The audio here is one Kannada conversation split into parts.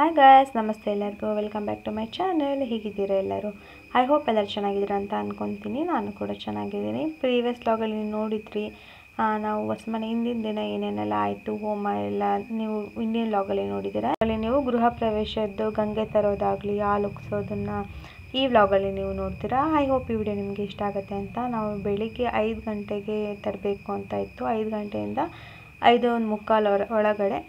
ಹಾಯ್ ಗಾಯ್ಸ್, ನಮಸ್ತೆ ಎಲ್ಲರಿಗೂ. Welcome back to my channel. ಹೇಗಿದ್ದೀರಾ ಎಲ್ಲರೂ? ಐ ಹೋಪ್ ಎಲ್ಲರೂ ಚೆನ್ನಾಗಿದ್ದೀರಾ ಅಂತ ಅಂದ್ಕೊತೀನಿ. ನಾನು ಕೂಡ ಚೆನ್ನಾಗಿದ್ದೀನಿ. ಪ್ರೀವಿಯಸ್ ವ್ಲಾಗಲ್ಲಿ ನೀವು ನೋಡಿದ್ರಿ, ನಾವು ಹೊಸಮನೆ ಹಿಂದಿನ ದಿನ ಏನೇನೆಲ್ಲ ಆಯಿತು, ಹೋಮ ಎಲ್ಲ ನೀವು ಇಂಡಿಯನ್ ವ್ಲಾಗಲ್ಲಿ ನೋಡಿದ್ದೀರಾ. ಅಲ್ಲಿ ನೀವು ಗೃಹ ಪ್ರವೇಶದ್ದು ಗಂಗೆ ತರೋದಾಗಲಿ, ಹಾಲು ಉಗ್ಸೋದನ್ನು ಈ ವ್ಲಾಗಲ್ಲಿ ನೀವು ನೋಡ್ತೀರಾ. ಐ ಹೋಪ್ ಈ ವಿಡಿಯೋ ನಿಮಗೆ ಇಷ್ಟ ಆಗುತ್ತೆ ಅಂತ. ನಾವು ಬೆಳಿಗ್ಗೆ 5 ಗಂಟೆಗೆ ತರಬೇಕು ಅಂತ ಇತ್ತು. 5 ಗಂಟೆಯಿಂದ 5:45 ಒಳಗಡೆ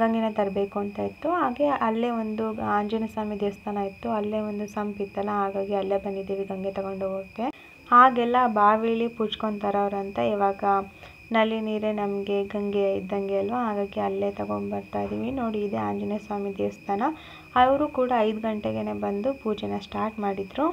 ಗಂಗೆನ ತರಬೇಕು ಅಂತ ಇತ್ತು. ಹಾಗೆ ಅಲ್ಲೇ ಒಂದು ಆಂಜನೇಯ ಸ್ವಾಮಿ ದೇವಸ್ಥಾನ ಇತ್ತು, ಅಲ್ಲೇ ಒಂದು ಸಂಪಿತ್ತಲ್ಲ, ಹಾಗಾಗಿ ಅಲ್ಲೇ ಬಂದಿದ್ದೀವಿ ಗಂಗೆ ತಗೊಂಡು ಹೋಗೋಕ್ಕೆ. ಹಾಗೆಲ್ಲ ಬಾವಿಲಿ ಪೂಜ್ಕೊತಾರವ್ರಂತ. ಇವಾಗ ನಲ್ಲಿ ನೀರೇ ನಮಗೆ ಗಂಗೆ ಇದ್ದಂಗೆ ಅಲ್ವಾ, ಹಾಗಾಗಿ ಅಲ್ಲೇ ತಗೊಂಡ್ಬರ್ತಾ ಇದ್ದೀವಿ. ನೋಡಿ, ಇದೆ ಆಂಜನೇಯ ಸ್ವಾಮಿ ದೇವಸ್ಥಾನ. ಅವರು ಕೂಡ 5 ಗಂಟೆಗೆ ಬಂದು ಪೂಜೆನ ಸ್ಟಾರ್ಟ್ ಮಾಡಿದರು.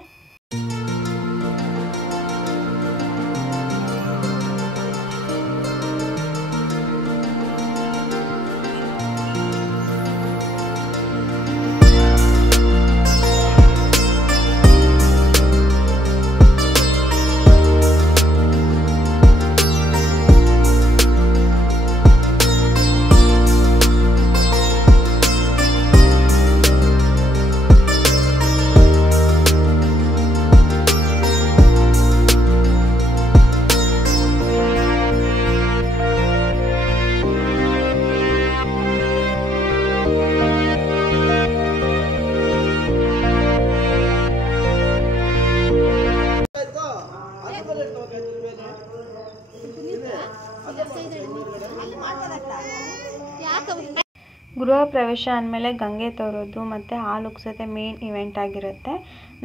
ಗೃಹ ಪ್ರವೇಶ ಅಂದಮೇಲೆ ಗಂಗೆ ತರೋದು ಮತ್ತು ಹಾಲು ಉಗ್ಸೋದೇ ಮೇನ್ ಇವೆಂಟ್ ಆಗಿರುತ್ತೆ.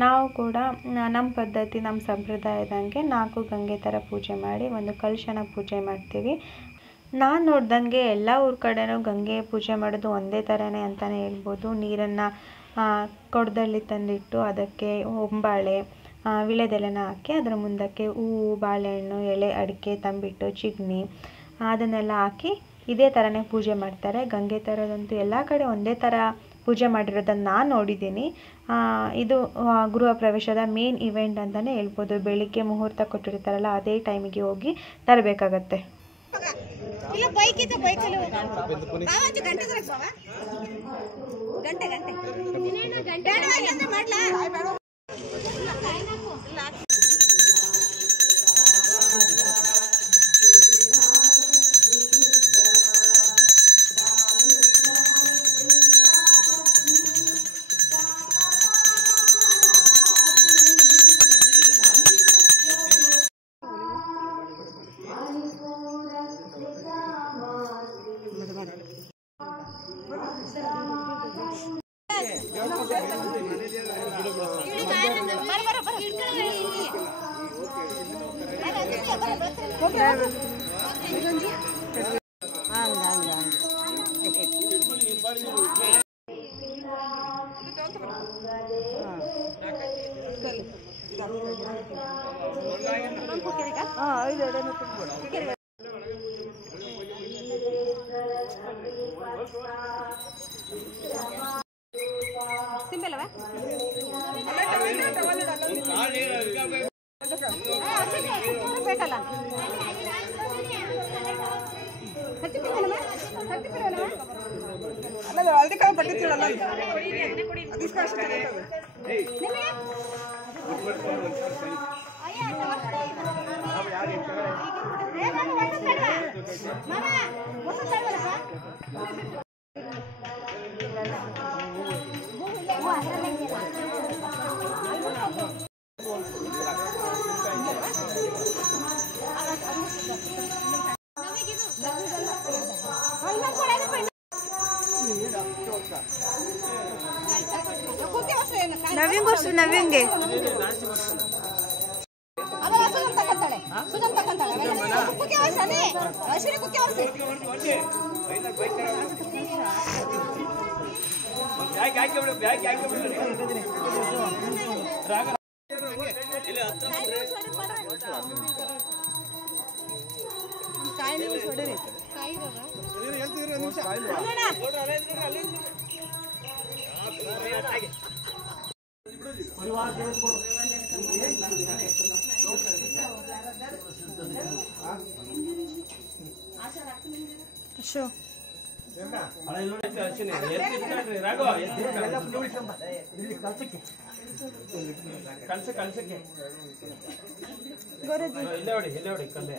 ನಾವು ಕೂಡ ನಮ್ಮ ಪದ್ಧತಿ, ನಮ್ಮ ಸಂಪ್ರದಾಯದಂಗೆ 4 ಗಂಗೆ ಥರ ಪೂಜೆ ಮಾಡಿ ಒಂದು ಕಲಶನ ಪೂಜೆ ಮಾಡ್ತೀವಿ. ನಾನು ನೋಡ್ದಂಗೆ ಎಲ್ಲ ಊರ ಕಡೆನೂ ಗಂಗೆ ಪೂಜೆ ಮಾಡೋದು ಒಂದೇ ಥರನೇ ಅಂತಲೇ ಹೇಳ್ಬೋದು. ನೀರನ್ನು ಕೊಡದಲ್ಲಿ ತಂದಿಟ್ಟು ಅದಕ್ಕೆ ಹೊಂಬಾಳೆ, ವಿಳೆದೆಲೆನ ಹಾಕಿ ಅದರ ಮುಂದಕ್ಕೆ ಹೂವು, ಬಾಳೆಹಣ್ಣು, ಎಲೆ, ಅಡಿಕೆ, ತಂಬಿಟ್ಟು, ಚಿಗ್ನಿ ಅದನ್ನೆಲ್ಲ ಹಾಕಿ ಇದೇ ಥರನೇ ಪೂಜೆ ಮಾಡ್ತಾರೆ. ಗಂಗೆ ಥರದಂತೂ ಎಲ್ಲ ಕಡೆ ಒಂದೇ ಥರ ಪೂಜೆ ಮಾಡಿರೋದನ್ನು ನಾನು ನೋಡಿದ್ದೀನಿ. ಇದು ಗೃಹ ಪ್ರವೇಶದ ಮೇನ್ ಇವೆಂಟ್ ಅಂತಲೇ ಹೇಳ್ಬೋದು. ಬೆಳಿಗ್ಗೆ ಮುಹೂರ್ತ ಕೊಟ್ಟಿರ್ತಾರಲ್ಲ, ಅದೇ ಟೈಮಿಗೆ ಹೋಗಿ ತರಬೇಕಾಗತ್ತೆ. ನವ್ಯಂಗೆ Sure. ಕಲ್ಸಕ್ಕೆ ಇಲ್ಲ ಹೊಡಿ ಕಲ್ಲೆ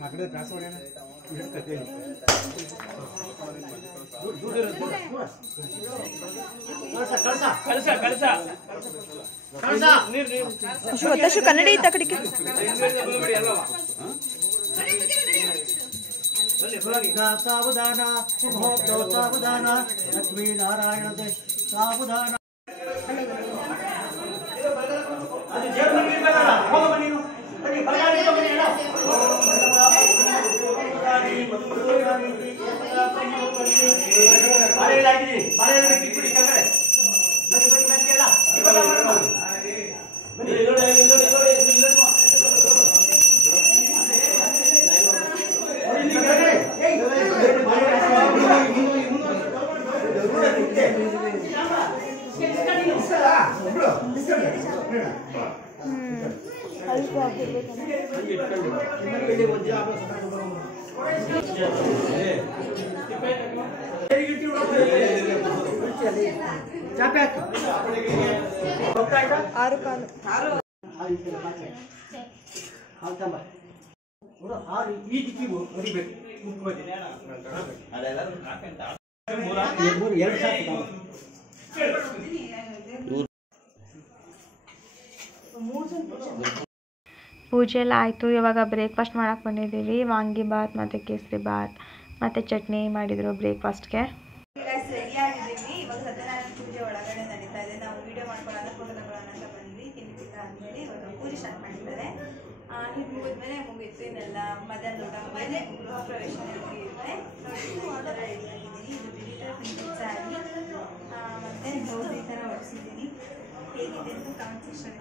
ಮಕ್ಕಳ ಕ್ರಾಸ್ ಹೊಡೆಯೋಣ ಕನ್ನಡಿ ಇತ್ತ ಕಡೆಗೆ ಸಾವಧಾನ ಸಾವಧಾನ ಲಕ್ಷ್ಮೀ ನಾರಾಯಣ ಸಾವಧಾನ ಪೂಜೆ ಎಲ್ಲ ಆಯಿತು. ಇವಾಗ ಬ್ರೇಕ್ಫಾಸ್ಟ್ ಮಾಡಕ್ಕೆ ಬಂದಿದ್ದೀವಿ. ವಾಂಗಿ ಬಾತ್ ಮತ್ತು ಕೇಸರಿ ಬಾತ್ ಮತ್ತು ಚಟ್ನಿ ಮಾಡಿದರು ಬ್ರೇಕ್ಫಾಸ್ಟ್ಗೆ. ರೆಡಿ ಆಗಿದ್ದೀವಿ. ಇವಾಗ ಸತ್ಯನಾರಾಯಣ ಪೂಜೆ ಒಳಗಡೆ ನಡೀತಾ ಇದೆ. ನಾವು ವಿಡಿಯೋ ಮಾಡ್ಕೊಳ್ಳೋಣ, ಫೋಟೋ ತಗೊಳ್ಳೋಣ ಅಂತ ಬಂದ್ವಿ. ತಿನ್ನಿಬಿಟ್ಟ ಅಂದ್ಮೇಲೆ ಇವಾಗ ಪೂಜೆ ಸ್ಟಾರ್ಟ್ ಮಾಡಿದ್ದಾರೆ. ಇದು ಮುಗಿದ್ಮೇಲೆ ಮುಗೀತು. ಇನ್ನೆಲ್ಲ ಮಧ್ಯಾಹ್ನ ಊಟ ಮೇಲೆ ಗೃಹ ಪ್ರವೇಶ ಮುಗಿಯುತ್ತೆ. ಈ ಥರ ರೆಡಿ ಆಗಿದ್ದೀನಿ. ಇದು ಡಿಜಿಟಲ್ ಪ್ರಿಂಟೆಡ್ ಸ್ಯಾರಿ ಮತ್ತು ಬ್ಲೌಸ್ ಈ ಥರ ಹೊಡಿಸಿದ್ದೀನಿ. ಹೇಗಿದೆ ಅಂತ ಕಮೆಂಟ್ ಸೆಕ್ಷನ್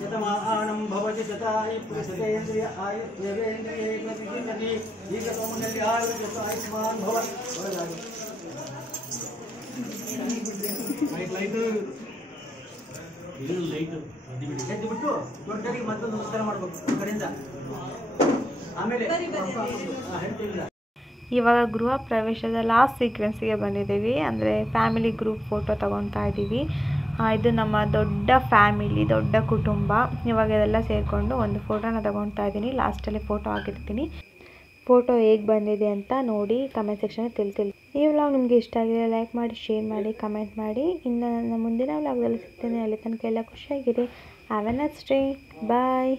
ಶತಮಾನಂ ಭವತಿ ಶತಾಯ ಪುರುಷೇಂದ್ರಿಯ ಆಯುರ್ವೇಂದ್ರಿಯೇ ಪ್ರತಿದಿನದಿ ಈಗ ತೋಮನಲ್ಲಿ ಆಯುರ್ವೇದ ಆಯುಷ್ಮಾನ್ ಭವ ಎದ್ದು ಬಿಟ್ಟು ದೊಡ್ಡರಿಗೆ ಮತ್ತೊಂದು ನಮಸ್ಕಾರ ಮಾಡಬೇಕು ಕಡೆಯಿಂದ ಆಮೇಲೆ ಹೇಳ್ತಿಲ್ಲ. ಇವಾಗ ಗೃಹ ಪ್ರವೇಶದ ಲಾಸ್ಟ್ ಸೀಕ್ವೆನ್ಸಿಗೆ ಬಂದಿದ್ದೀವಿ. ಅಂದರೆ ಫ್ಯಾಮಿಲಿ ಗ್ರೂಪ್ ಫೋಟೋ ತಗೊತಾ ಇದ್ದೀವಿ. ಇದು ನಮ್ಮ ದೊಡ್ಡ ಫ್ಯಾಮಿಲಿ, ದೊಡ್ಡ ಕುಟುಂಬ. ಇವಾಗ ಇದೆಲ್ಲ ಸೇರಿಕೊಂಡು ಒಂದು ಫೋಟೋನ ತಗೊತಾ ಇದ್ದೀನಿ. ಲಾಸ್ಟಲ್ಲಿ ಫೋಟೋ ಹಾಕಿರ್ತೀನಿ. ಫೋಟೋ ಹೇಗೆ ಬಂದಿದೆ ಅಂತ ನೋಡಿ ಕಮೆಂಟ್ ಸೆಕ್ಷನಲ್ಲಿ ತಿಳಿಸಿ. ಈ ವ್ಲಾಗ್ ನಿಮಗೆ ಇಷ್ಟ ಆಗಿದೆ ಲೈಕ್ ಮಾಡಿ, ಶೇರ್ ಮಾಡಿ, ಕಮೆಂಟ್ ಮಾಡಿ. ಇನ್ನು ನನ್ನ ಮುಂದಿನ ವ್ಲಾಗ್ದಲ್ಲಿ ಸಿಗ್ತೇನೆ. ಅಲ್ಲಿ ತನಕ ಎಲ್ಲ ಖುಷಿಯಾಗಿರಿ. Have a nice day. Bye.